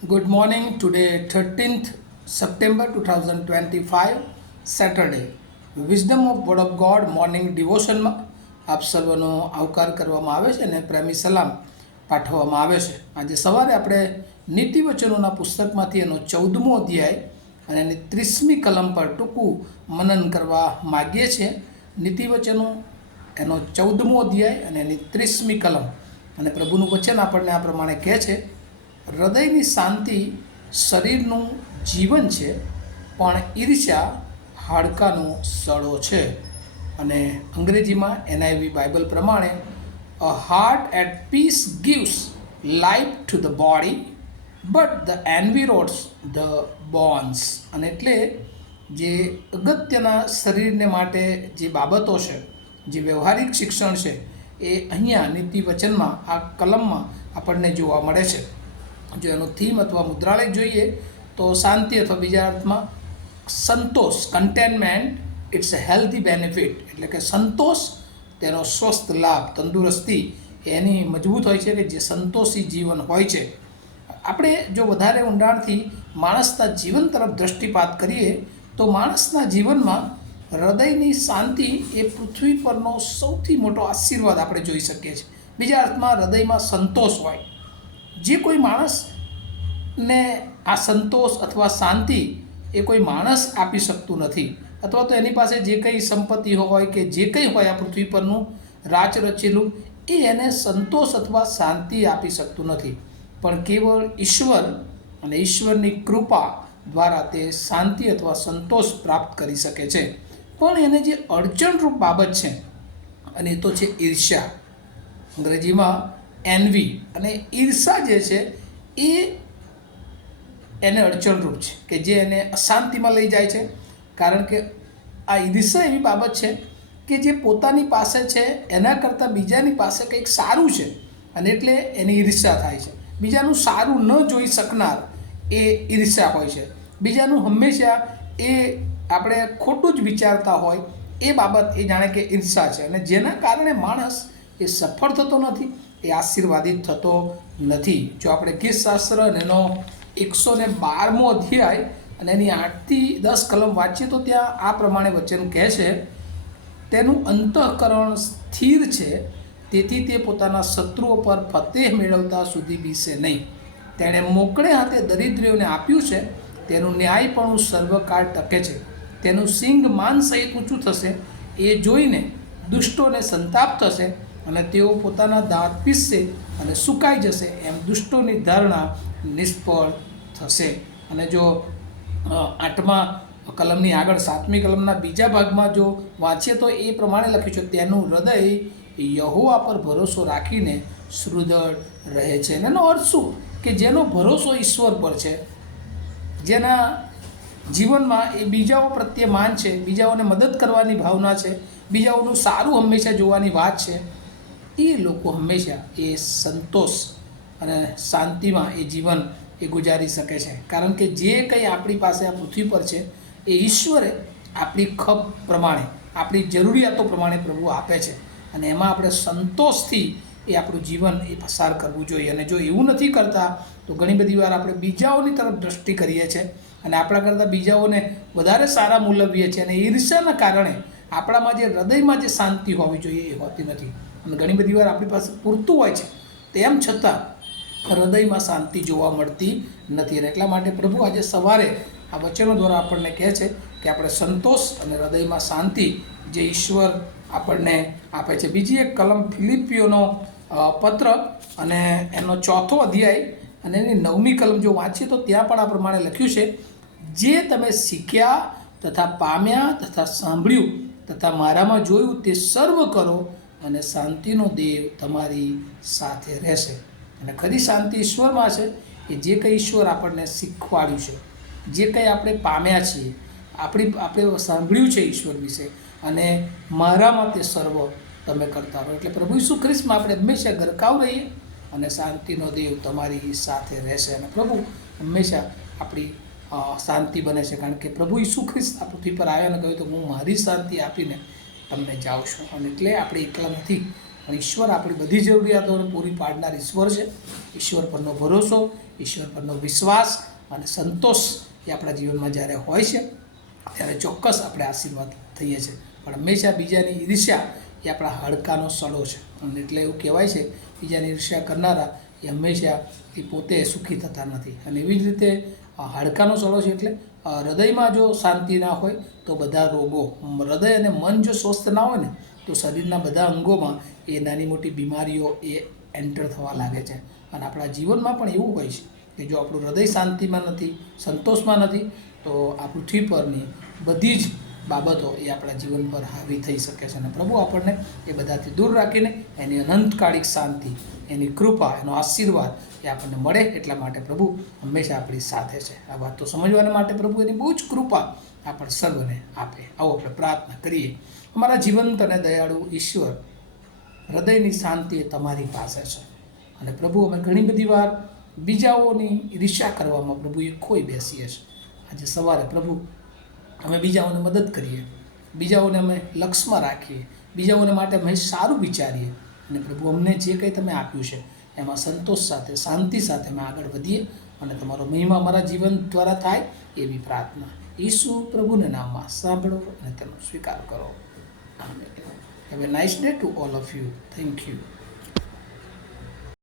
Good morning. Today, 13th September 2025, Saturday. Wisdom of word of God morning ડિવોશનમાં આપ સર્વનો આવકાર કરવામાં આવે છે અને પ્રેમી સલામ પાઠવવામાં આવે છે આજે સવારે આપણે નીતિવચનોના પુસ્તકમાંથી એનો ચૌદમો અધ્યાય અને એની ત્રીસમી કલમ પર ટૂંકું મનન કરવા માગીએ છીએ નીતિવચનો એનો ચૌદમો અધ્યાય અને એની ત્રીસમી કલમ અને પ્રભુનું વચન આપણને આ પ્રમાણે કહે છે હૃદયની શાંતિ શરીરનું જીવન છે, પણ ઈર્ષ્યા હાડકાનો સડો છે. અને અંગ્રેજીમાં એનઆઈવી બાઇબલ પ્રમાણે a heart at peace gives life to the body but the envy rots the bones અને એટલે જે અગત્યના શરીરને માટે જે બાબતો છે, જે વ્યવહારિક શિક્ષણ છે, એ અહીંયા નીતિ વચનમાં આ કલમમાં આપણને જોવા મળે છે. જો એનો થીમ અથવા મુદ્રાલય જોઈએ, તો શાંતિ અથવા બીજા અર્થમાં સંતોષ contentment it's a healthy benefit એટલે કે સંતોષ, તેનો સ્વસ્થ લાભ, તંદુરસ્તી એની મજબૂત હોય છે કે જે સંતોષી જીવન હોય છે. આપણે જો વધારે ઊંડાણથી માણસના જીવન તરફ દૃષ્ટિપાત કરીએ, તો માણસના જીવનમાં હૃદયની શાંતિ એ પૃથ્વી પરનો સૌથી મોટો આશીર્વાદ આપણે જોઈ શકીએ છીએ. બીજા અર્થમાં, હૃદયમાં સંતોષ હોય. જે કોઈ માણસને આ સંતોષ અથવા શાંતિ એ કોઈ માણસ આપી શકતું નથી. અથવા તો એની પાસે જે કંઈ સંપત્તિ હોય કે જે કંઈ હોય આ પૃથ્વી પરનું રાચ રચેલું, એ એને સંતોષ અથવા શાંતિ આપી શકતું નથી. પણ કેવળ ઈશ્વર અને ઈશ્વરની કૃપા દ્વારા તે શાંતિ અથવા સંતોષ પ્રાપ્ત કરી શકે છે. પણ એને જે અડચણરૂપ બાબત છે, અને એ તો છે ઈર્ષ્યા. અંગ્રેજીમાં એનવી. અને ઈર્ષા જે છે, એ એને અડચણરૂપ છે કે જે એને અશાંતિમાં લઈ જાય છે. કારણ કે આ ઈર્ષા એવી બાબત છે કે જે પોતાની પાસે છે, એના કરતાં બીજાની પાસે કંઈક સારું છે. અને એટલે એની ઈર્ષા થાય છે. બીજાનું સારું ન જોઈ શકનાર એ ઈર્ષા હોય છે. બીજાનું હંમેશા એ આપણે ખોટું જ વિચારતા હોય, એ બાબત એ જાણે કે ઈર્ષા છે. અને જેના કારણે માણસ એ સફળ થતો નથી એ આશીર્વાદિત થતો નથી. જો આપણે ગીતશાસ્ત્ર અને એનો એકસો ને બારમો અધ્યાય અને એની આઠથી દસ કલમ વાંચીએ તો ત્યાં આ પ્રમાણે વચન કહે છે, તેનું અંતઃકરણ સ્થિર છે, તેથી તે પોતાના શત્રુઓ પર ફતેહ મેળવતા સુધી બીસે નહીં. તેણે મોકળે હાથે દરિદ્રીઓને આપ્યું છે, તેનું ન્યાયપણું સર્વકાળ ટકે છે. તેનું સિંગ માન સહિત ઊંચું થશે. એ જોઈને દુષ્ટોને સંતાપ થશે. અને તેઓ પોતાના દાંત પીસશે અને સુકાઈ જશે એમ દુષ્ટોની ધારણા નિષ્ફળ થશે. અને જો આઠમા કલમની આગળ, સાતમી કલમના બીજા ભાગમાં જો વાંચીએ તો એ પ્રમાણે લખ્યું છે, તેનું હૃદય યહોવા પર ભરોસો રાખીને સુદૃઢ રહે છે. એનો અર્થ શું? કે જેનો ભરોસો ઈશ્વર પર છે, જેના જીવનમાં એ બીજાઓ પ્રત્યે માન છે, બીજાઓને મદદ કરવાની ભાવના છે, બીજાઓનું સારું હંમેશા જોવાની વાત છે એ લોકો હંમેશા એ સંતોષ અને શાંતિમાં એ જીવન એ ગુજારી શકે છે. કારણ કે જે કંઈ આપણી પાસે આ પૃથ્વી પર છે, એ ઈશ્વરે આપણી ખપ પ્રમાણે, આપણી જરૂરિયાતો પ્રમાણે પ્રભુ આપે છે. અને એમાં આપણે સંતોષથી એ આપણું જીવન એ પસાર કરવું જોઈએ. અને જો એવું નથી કરતા, તો ઘણી બધી વાર આપણે બીજાઓની તરફ દ્રષ્ટિ કરીએ છીએ અને આપણા કરતાં બીજાઓને વધારે સારા મૂલવીએ છીએ. અને ઈર્ષ્યાના કારણે આપણામાં જે હૃદયમાં જે શાંતિ હોવી જોઈએ એ હોતી નથી. અને ઘણી બધી વાર આપણી પાસે પૂરતું હોય છે. તેમ છતાં હૃદયમાં શાંતિ જોવા મળતી નથી અને એટલા માટે પ્રભુ આજે સવારે આ વચનો દ્વારા આપણને કહે છે કે આપણે સંતોષ અને હૃદયમાં શાંતિ જે ઈશ્વર આપણને આપે છે. બીજી એક કલમ ફિલિપિયોનો પત્ર અને એનો ચોથો અધ્યાય અને એની નવમી કલમ જો વાંચીએ તો ત્યાં પણ આ પ્રમાણે લખ્યું છે, જે તમે શીખ્યા તથા પામ્યા તથા સાંભળ્યું તથા મારામાં જોયું તે સર્વ કરો અને શાંતિનો દેવ તમારી સાથે રહેશે. અને ખરી શાંતિ ઈશ્વરમાં છે કે જે કંઈ ઈશ્વર આપણને શીખવાડ્યું છે, જે કંઈ આપણે પામ્યા છીએ, આપણી આપણે સાંભળ્યું છે ઈશ્વર વિશે અને મારામાં તે સર્વ તમે કરતા રહો. એટલે પ્રભુ ઈસુ ખ્રિસ્તમાં આપણે હંમેશા ગરકાવ રહીએ અને શાંતિનો દેવ તમારી સાથે રહેશે અને પ્રભુ હંમેશા આપણી શાંતિ બને છે. કારણ કે પ્રભુ ઈસુ ખ્રિસ્ત આ પૃથ્વી પર આવ્યા અને કહ્યું તો હું મારી શાંતિ આપીને તમને જાઓ છો. અને એટલે આપણે એકલા નથી. પણ ઈશ્વર આપણી બધી જરૂરિયાતોને પૂરી પાડનાર ઈશ્વર છે. ઈશ્વર પરનો ભરોસો, ઈશ્વર પરનો વિશ્વાસ અને સંતોષ એ આપણા જીવનમાં જ્યારે હોય છે, ત્યારે ચોક્કસ આપણે આશીર્વાદ થઈએ છીએ. પણ હંમેશા બીજાની ઈર્ષ્યા એ આપણા હાડકાનો સડો છે. અને એટલે એવું કહેવાય છે, બીજાની ઈર્ષ્યા કરનારા એ હંમેશા એ પોતે સુખી થતા નથી. અને એવી જ રીતે હાડકાનો સડો છે એટલે હૃદયમાં જો શાંતિ ના હોય, તો બધા રોગો, હૃદય અને મન જો સ્વસ્થ ના હોય ને, તો શરીરના બધા અંગોમાં એ નાની મોટી બીમારીઓ એ એન્ટર થવા લાગે છે. અને આપણા જીવનમાં પણ એવું હોય છે કે જો આપણું હૃદય શાંતિમાં નથી, સંતોષમાં નથી, તો આ પૃથ્વી પરની બધી જ બાબતો એ આપણા જીવન પર હાવી થઈ શકે છે. અને પ્રભુ આપણને એ બધાથી દૂર રાખીને એની અનંતકાળિક શાંતિ એની કૃપા, એનો આશીર્વાદ એ આપણને મળે એટલા માટે પ્રભુ હંમેશા આપણી સાથે છે. આ વાત તો સમજવાના માટે પ્રભુ એની બહુ જ કૃપા આપણે સર્વને આપે. આવો આપણે પ્રાર્થના કરીએ. અમારા જીવંત અને દયાળુ ઈશ્વર, હૃદયની શાંતિ એ તમારી પાસે છે. અને પ્રભુ અમે ઘણી બધી વાર બીજાઓની ઈર્ષ્યા કરવામાં પ્રભુ એ ખોઈ બેસીએ છીએ. આજે સવારે પ્રભુ અમે બીજાઓને મદદ કરીએ. બીજાઓને અમે લક્ષમાં રાખીએ. બીજાઓને માટે અમે સારું વિચારીએ. અને પ્રભુ અમને જે કંઈ તમે આપ્યું છે, એમાં સંતોષ સાથે, શાંતિ સાથે અમે આગળ વધીએ અને તમારો મહિમા અમારા જીવન દ્વારા થાય એવી પ્રાર્થના. ઈસુ પ્રભુના નામમાં સાંભળો અને તેનો સ્વીકાર કરો. A nice day to all of you thank you